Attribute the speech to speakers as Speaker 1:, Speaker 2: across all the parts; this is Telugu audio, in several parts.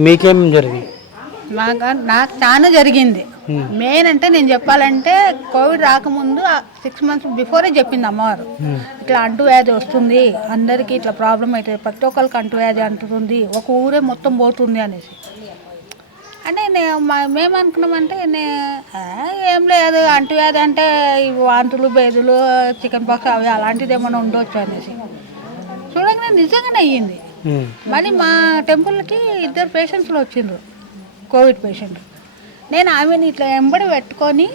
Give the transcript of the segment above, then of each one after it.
Speaker 1: మీకేం జరిగింది?
Speaker 2: నాకు నాకు చాలా జరిగింది. మెయిన్ అంటే నేను చెప్పాలంటే కోవిడ్ రాకముందు సిక్స్ మంత్స్ బిఫోరే చెప్పింది అమ్మవారు. ఇట్లా అంటు వ్యాధి వస్తుంది అందరికీ ఇట్లా ప్రాబ్లం అవుతుంది ప్రతి ఒక్కరికి అంటు వ్యాధి అంటుతుంది ఒక ఊరే మొత్తం పోతుంది అనేసి. అంటే నే- మా- మేము అనుకున్నామంటే నే "ఆ, ఏం లేదు అంటు వ్యాధి అంటే ఈ వాంతులు బేదులు చికెన్ పాక్స్ అవి అలాంటిది ఏమైనా ఉండొచ్చు అనేసి. చూడగానే నిజంగానే అయ్యింది. మళ్ళీ మా టెంపుల్కి ఇద్దరు పేషెంట్స్లు వచ్చిండ్రు కోవిడ్ పేషెంట్. నేను ఆమెను ఇట్లా ఎంబడి పెట్టుకొని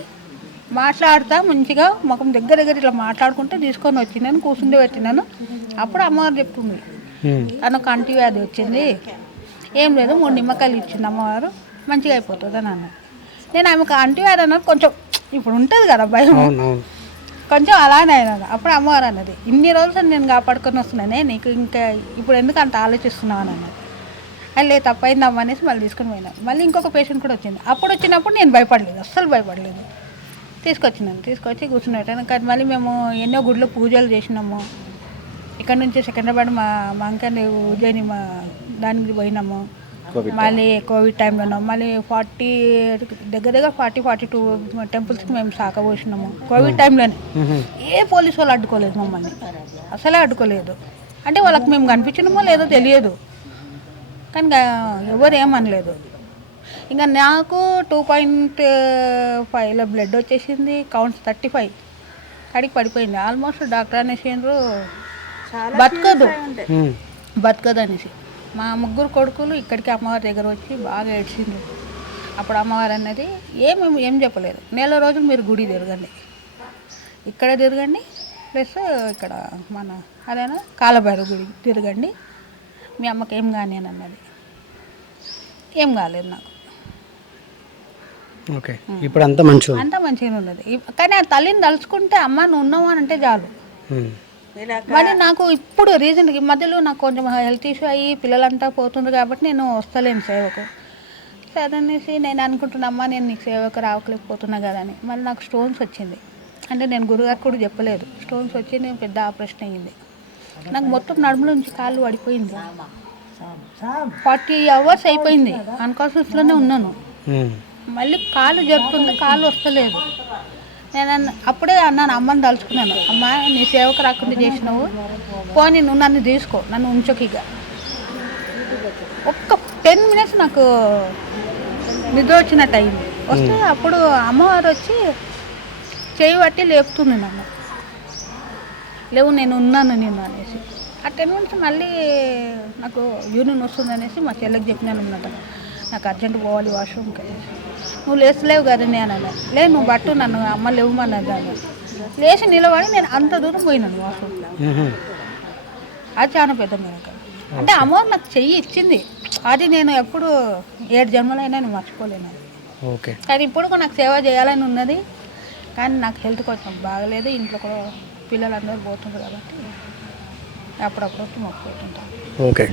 Speaker 2: మాట్లాడుతా మంచిగా ముఖం దగ్గర దగ్గర ఇట్లా మాట్లాడుకుంటే తీసుకొని వచ్చినాను కూర్చుండి పెట్టినాను. అప్పుడు అమ్మవారు చెప్తుంది.
Speaker 1: ఉమ్.
Speaker 2: తనకు అంటు వ్యాధి వచ్చింది. ఏం లేదు మూడు నిమ్మకాయలు ఇచ్చింది అమ్మవారు. మంచిగా అయిపోతుంది అని అన్నది నేను ఆమెకు అంటు వ్యాధి అన్నది కొంచెం ఇప్పుడు ఉంటుంది కదా భయం. కొంచెం అలానే అయినది. అప్పుడు అమ్మవారు అన్నది ఇన్ని రోజులు నేను కాపాడుకొని వస్తున్నానే నీకు ఇంకా ఇప్పుడు ఎందుకు అంత ఆలోచిస్తున్నావు? అని అన్నది. అది లేదు తప్పైందమ్మా అనేసి మళ్ళీ తీసుకొని పోయినాను మళ్ళీ ఇంకొక పేషెంట్ కూడా వచ్చింది. అప్పుడు వచ్చినప్పుడు నేను భయపడలేదు అస్సలు భయపడలేదు. తీసుకొచ్చినాను. తీసుకొచ్చి కూర్చున్నట్టు కానీ మళ్ళీ మేము ఎన్నో గుడిలో పూజలు చేసినాము. ఇక్కడ నుంచి సికింద్రాబాద్ మా మా అంకని ఉజ్జయిని మా దానికి పోయినాము. మళ్ళీ కోవిడ్ టైంలో మళ్ళీ ఫార్టీ దగ్గర దగ్గర ఫార్టీ ఫార్టీ టూ టెంపుల్స్కి మేము సాక పోసినాము. కోవిడ్ టైంలోనే. ఏ పోలీసు వాళ్ళు అడ్డుకోలేదు మమ్మల్ని. అసలే అడ్డుకోలేదు. అంటే వాళ్ళకి మేము కనిపించినామో లేదో తెలియదు. కానీ ఎవరు ఏమనలేదు. ఇంకా నాకు టూ పాయింట్ ఫైవ్లో బ్లడ్ వచ్చేసింది కౌంట్స్ థర్టీ ఫైవ్. కడికి పడిపోయింది. ఆల్మోస్ట్ డాక్టర్ అనేసిండ్రు. బతకదు. బతకదు అనేసి. మా ముగ్గురు కొడుకులు ఇక్కడికి అమ్మవారి దగ్గర వచ్చి బాగా ఏడ్చిండ్రు. అప్పుడు అమ్మవారు అన్నది ఏమి ఏం చెప్పలేదు. నెల రోజులు మీరు గుడి తిరగండి. ఇక్కడ తిరగండి ప్లస్ ఇక్కడ మన అదేనా కాలభైరవ గుడి తిరగండి. మీ అమ్మకి ఏం కానీ అని అన్నది. ఏం కాలేదు నాకు.
Speaker 1: ఓకే. ఇప్పుడు అంతా మంచిగా
Speaker 2: అంతా మంచిగానే ఉన్నది. కానీ ఆ తల్లిని తలుచుకుంటే అమ్మ నువ్వు ఉన్నావు అని అంటే చాలు. మరి నాకు ఇప్పుడు రీసెంట్ ఈ మధ్యలో నాకు కొంచెం హెల్త్ ఇష్యూ అయ్యి పిల్లలంతా పోతుండ్రు కాబట్టి నేను వస్తలేను సేవకు. సరే అనేసి నేను అనుకుంటున్నా అమ్మా నేను నీకు సేవకు రావట్లేకపోతున్నా కదా అని. మళ్ళీ నాకు స్టోన్స్ వచ్చింది. అంటే నేను గురుగారికి కూడా చెప్పలేదు. స్టోన్స్ వచ్చి నేను పెద్ద ఆపరేషన్ అయ్యింది. నాకు మొత్తం నడుముల నుంచి కాళ్ళు పడిపోయింది. ఫార్టీ అవర్స్ అయిపోయింది. అన్కాన్షియస్లోనే ఉన్నాను. మళ్ళీ కాలు జరుపుతుంటే కాలు వస్తలేదు. నేను అప్పుడే అన్నాను అమ్మని తలుచుకున్నాను. అమ్మ నీ సేవకు రాకుండా చేసినావు. పోనీ నువ్వు నన్ను తీసుకో. నన్ను ఉంచకు ఇక. ఒక్క టెన్ మినిట్స్ నాకు నిద్ర వచ్చినట్టు అయింది. వస్తే అప్పుడు అమ్మవారు వచ్చి చేయి పట్టి లేపుతుంది నన్ను. లేవు నేను ఉన్నాను నేను అనేసి. ఆ టెన్ మినిట్స్ మళ్ళీ నాకు యూరిన్ వస్తుంది అనేసి మా చెల్లెకి చెప్పినాను ఉన్నట నాకు అర్జెంట్ పోవాలి వాష్రూమ్కి అనేసి. నువ్వు లేచలేవు కదా నేను అన్నాను లేదు నువ్వు పట్టు నన్ను అమ్మ లేవమన్నది దాన్ని లేచి నిలబడి నేను అంత దూరం పోయినాను వాష్రూమ్లో. అది చాలా పెద్ద మేరకు అంటే అమ్మవారు నాకు చెయ్యి ఇచ్చింది. అది నేను ఎప్పుడు ఏడు జన్మలైనా నేను మర్చిపోలేను అది.
Speaker 1: ఓకే.
Speaker 2: కానీ ఇప్పుడు కూడా నాకు సేవ చేయాలని ఉన్నది. కానీ నాకు హెల్త్ కొంచెం బాగలేదు. ఇంట్లో కూడా పిల్లలు అందరూ పోతుంటారు కాబట్టి అప్పుడప్పుడు మొక్కుతుంటాను
Speaker 1: ఓకే.